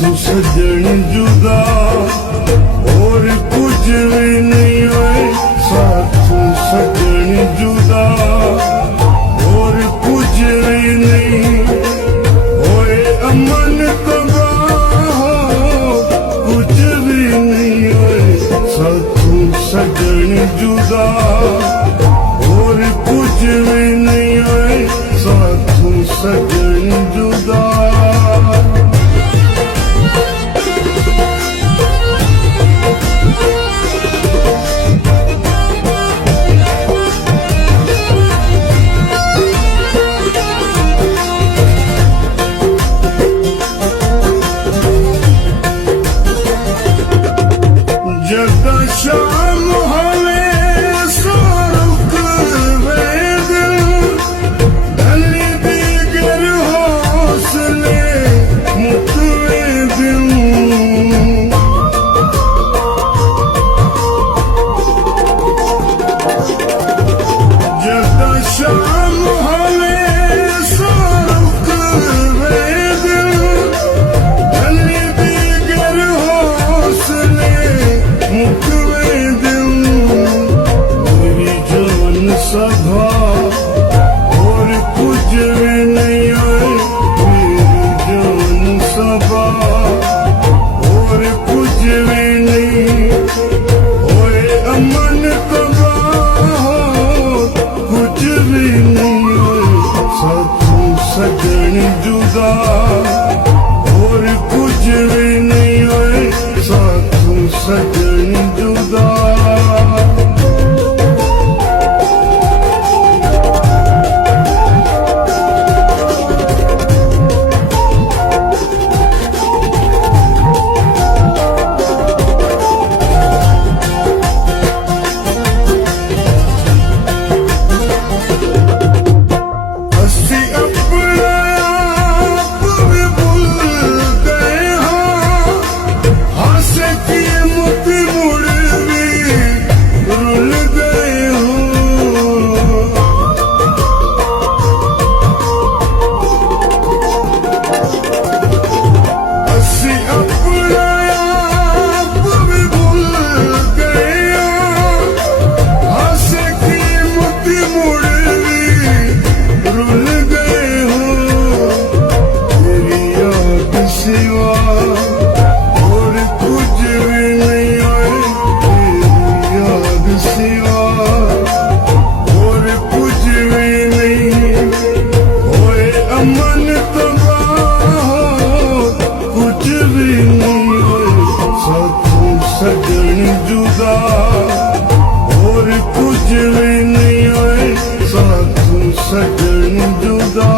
साथू सजन जुदा और कुछ भी नहीं होए। साथू सजन जुदा और कुछ भी नहीं होए। अमन तबाह कुछ भी नहीं होए। साथू सजन जुदा और कुछ भी नहीं होए। साथू सजन जुदा। जदा शाम होवे सोरुख वेद धनी दीगर हौसले मुतवे दिल। जदा शाम होवे सोरुख वेद धनी दीगर हौसले मुकवे दिल। मेरी जान सभा और कुछ भी नहीं होए। मेरी जान सभा और कुछ भी नहीं होए। अमन तबाह कुछ भी नहीं होए। साथू सजन जुदा और कुछ भी नहीं होए। साथू सजन जुदा। अस्सी अपना आप भी भूल गए हाँ। हासे की मुट्ठी मुड़ भी रुल गए हो। अस्सी अपना आप भी भूल गए हाँ। हासे की मुट्ठी मुड़ भी रुल गए हो। तेरी याद सिवा और कुछ भी नहीं होए। तेरी याद सिवा और कुछ भी नहीं होए। अमन तबाह कुछ भी नहीं होए। साथू सजन जुदा और कुछ भी नहीं होए। साथू सजन जुदा।